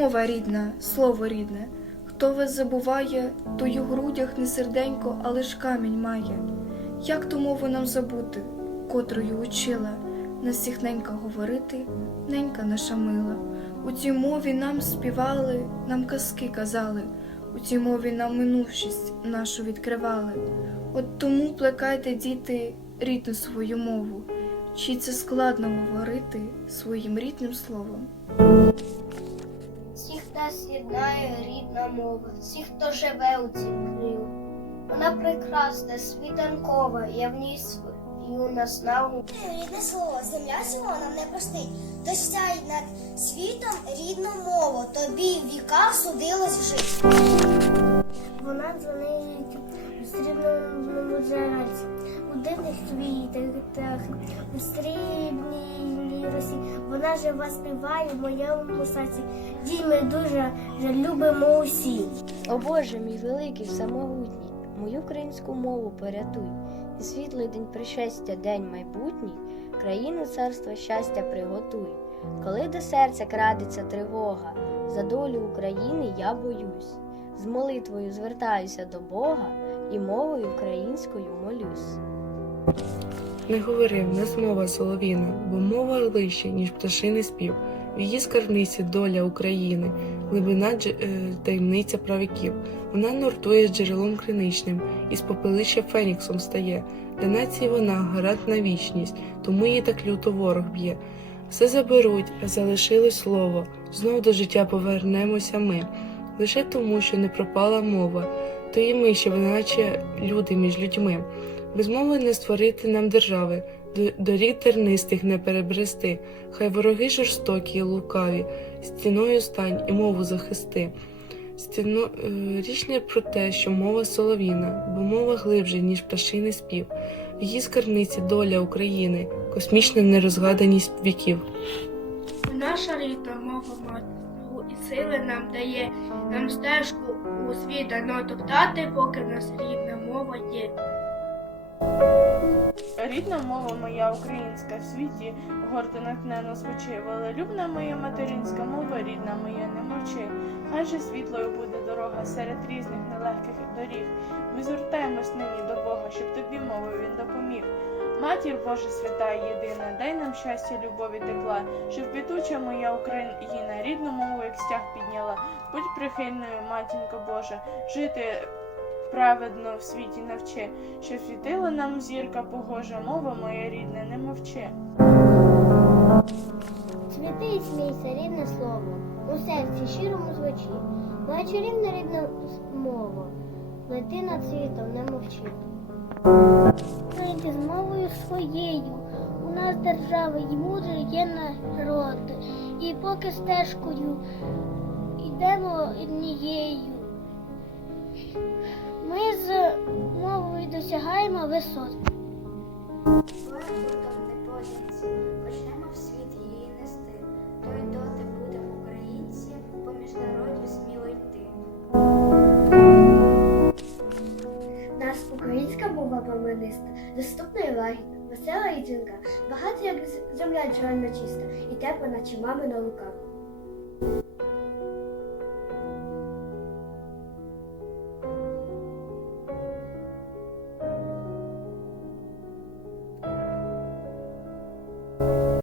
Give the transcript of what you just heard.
мова рідна, слово рідне. Хто вас забуває, той у грудях не серденько, а лиш камінь має. Як ту мову нам забути, котрою учила нас всіх ненька говорити, ненька наша мила. У цій мові нам співали, нам казки казали, у цій мові нам минувшість нашу відкривали. От тому плекайте, діти, рідну свою мову. Чи це складно говорити своїм рідним словом? Нас єднає рідна мова, всіх, хто живе у цім краю. Вона прекрасна, світанкова, я в ній свою наснагу. Рідне слово, земля цього нам не простить. то сяй над світом рідну мову, тобі в віках судилось жити. Вона дзвонить у срібному джерельці, у дивних світах, у срібній росі. Вона жива співає в моєму серці. Дій ми дуже любимо усі. О Боже, мій великий всемогутній, мою українську мову порятуй, і світлий день пришестя, день майбутній, країну царства щастя приготуй. Коли до серця крадеться тривога, за долю України я боюсь. З молитвою звертаюся до Бога і мовою українською молюсь. Не говори, в нас мова солов'їна, бо мова лише, ніж пташиний спів. В її скарбниці доля України, глибина дж- е, таємниця правиків. Вона нуртує з джерелом криничним, і з попелища феніксом стає. Для нації вона гарант на вічність, тому її так люто ворог б'є. Все заберуть, а залишилось слово. Знов до життя повернемося ми. Лише тому, що не пропала мова, то і ми ще наче люди між людьми. Без мови не створити нам держави, доріг тернистих не перебрести, хай вороги жорстокі і лукаві, стіною стань і мову захисти. Стіно... е, Річ не про те, що мова солов'їна, бо мова глибше, ніж пташиний спів. В її скарбниці доля України, космічна нерозгаданість віків. Наша рідна мова матку і сили нам дає, нам стежку у світ дано топтати, поки в нас рідна мова є. Рідна мова моя українська в світі гордо натхнено звучи. Волелюбна моя материнська мова, рідна моя, не мовчи. Хай же світлою буде дорога серед різних нелегких доріг. Ми звертаємось нині до Бога, щоб тобі мовою він допоміг. Матір Божа свята єдина, дай нам щастя, любові тепла, щоб квітуча моя Україна рідну мову, як стяг підняла. Будь прихильною, матінко Божа, жити праведно в світі навчи, що світила нам зірка погожа, мова моя рідна, не мовчи. Цвіти і смійся, рідне слово, у серці щирому звучи. Моя чарівна рідна мова, лети над світом, не мовчи. Вийди з мовою своєю, у нас держава і мудрий є народ, і поки стежкою йдемо однією. Ми з мовою досягаємо висот. Доступна і весела і дзвінка, багата, як земля джерельна чиста, і тепла, наче мамина рука.